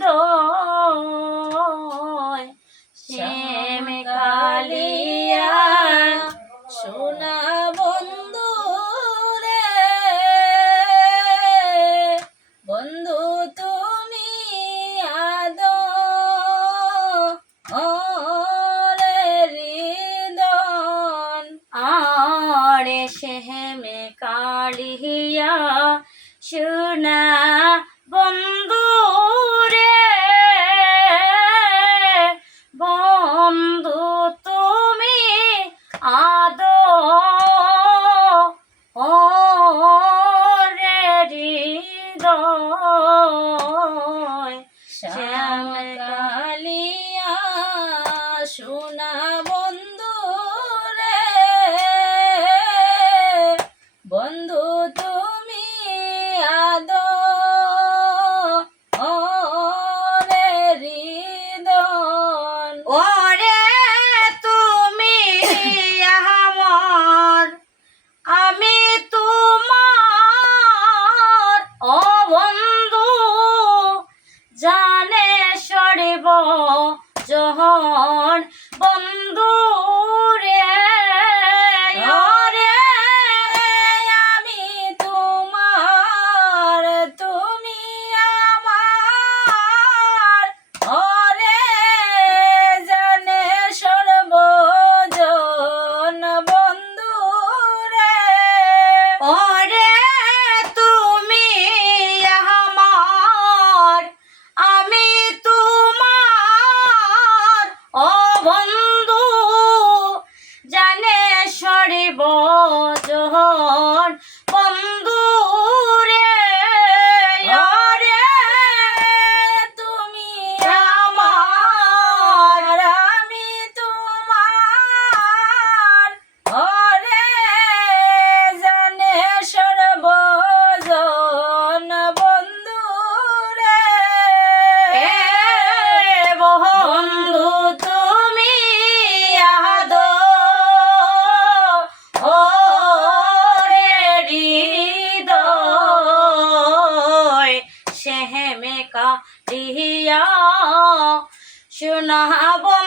door. শ্যাম দিয়া শোনাবো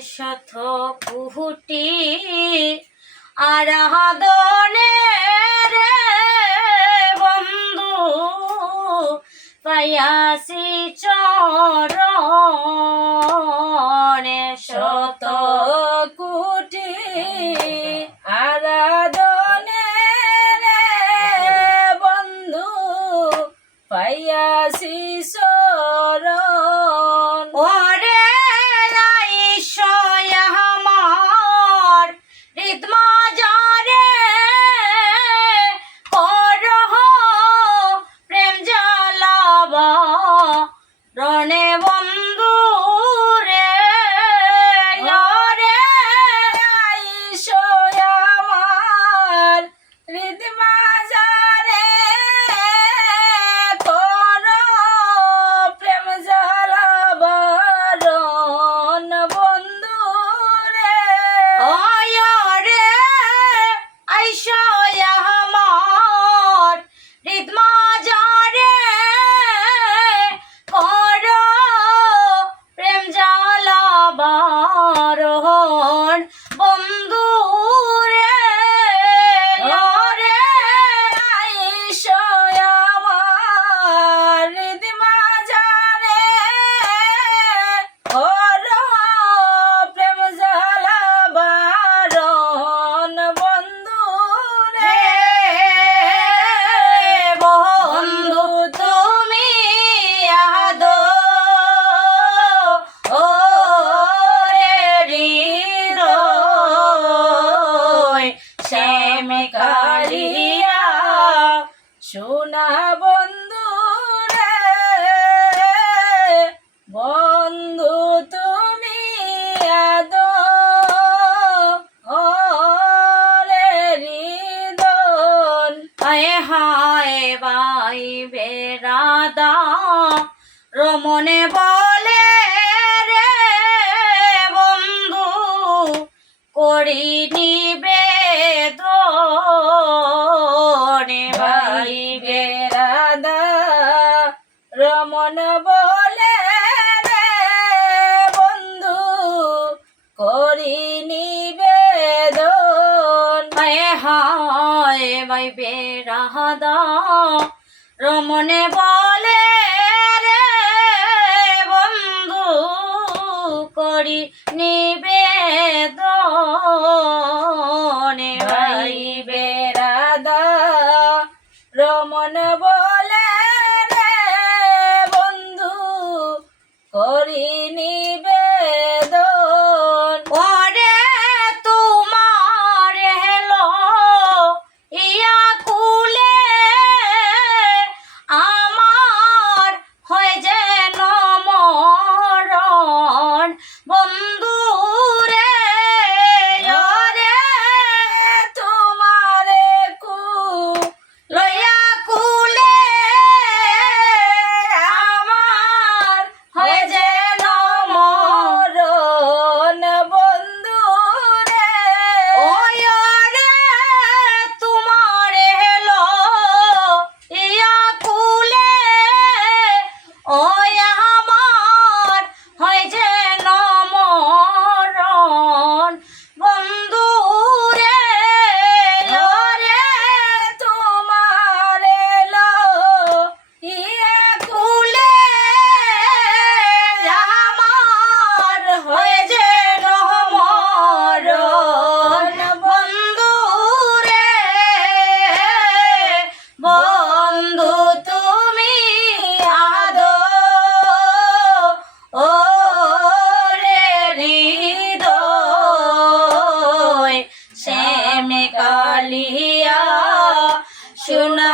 শত আর আরাধনে রে বন্ধু পাইয়াছি চরণ। রমনে বলে রে বন্ধু করি নিবেদনে ভাই ভাই বেড়াদা রমন বলে রে বন্ধু করি নিবেদন হায় ভাই বেড়াদা রমনে বলে করি নিবেদনে সোনা